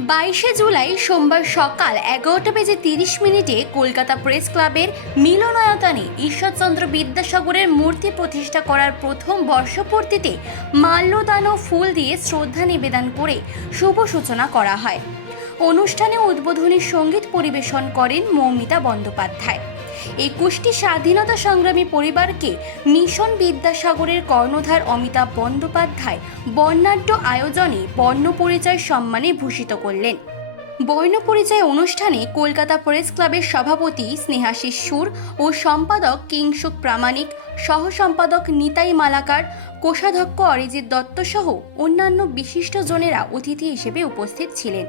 22শে জুলাই সোমবার সকাল 11:30 কলকাতা প্রেস ক্লাবের মিলনায়তনে ঈশ্বরচন্দ্র বিদ্যাসাগরের মূর্তি প্রতিষ্ঠা করার প্রথম বর্ষপূর্তিতে মাল্যদান ও ফুল দিয়ে শ্রদ্ধা নিবেদন করে শুভ সূচনা করা হয়। অনুষ্ঠানে উদ্বোধনী সঙ্গীত পরিবেশন করেন মৌমিতা বন্দ্যোপাধ্যায়। 21টি স্বাধীনতা সংগ্রামী পরিবারকে মিশন বিদ্যাসাগরের কর্ণধার অমিতাভ বন্দ্যোপাধ্যায় বর্ণাঢ্য আয়োজনে বর্ণপরিচয় সম্মানে ভূষিত করলেন। বর্ণপরিচয় অনুষ্ঠানে কলকাতা প্রেস ক্লাবের সভাপতি স্নেহাশিস সুর ও সম্পাদক কিংসুক প্রামাণিক, সহ সম্পাদক নিতাই মালাকার, কোষাধ্যক্ষ অরিজিৎ দত্ত সহ অন্যান্য বিশিষ্টজনেরা অতিথি হিসেবে উপস্থিত ছিলেন।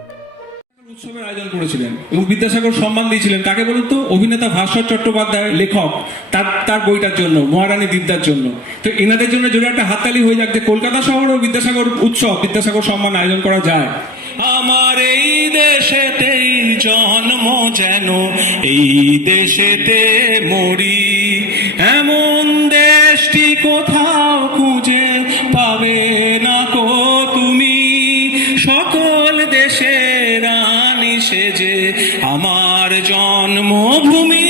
উৎসবের আয়োজন করেছিলেন এবং বিদ্যাসাগর সম্মান দিয়েছিলেন কাকে বলুন তো? অভিনেতা ভাস্কর চট্টোপাধ্যায়, লেখক, তার বইটার জন্য, মহারানী বিদ্যার জন্য। তো এনাদের জন্য যদি একটা হাততালি হয়ে যাক যে কলকাতা শহরেও বিদ্যাসাগর উৎসব, বিদ্যাসাগর সম্মান আয়োজন করা যায়। আমার এই দেশেতেই জন্ম, যেন এই দেশেতে মরি, এমন দেশটি কোথাও খুঁজে পাবে না কো তুমি। সকল দেশের রানী সেজে আমার জন্মভূমি,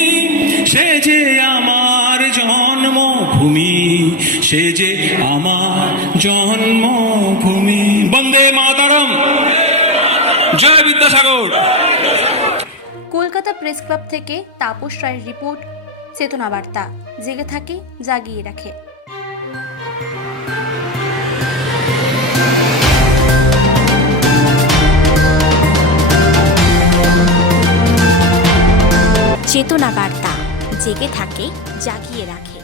সেজে আমার জন্মভূমি, সেজে আমার জন্মভূমি। বন্দে মাতরম, জয় বিদ্যাসাগর। কলকাতা প্রেস ক্লাব থেকে তাপস রায়ের রিপোর্ট, চেতনা বার্তা। জেগে থাকে, জাগিয়ে রাখে। চেতনা বার্তা, জেগে থাকে, জাগিয়ে রাখে।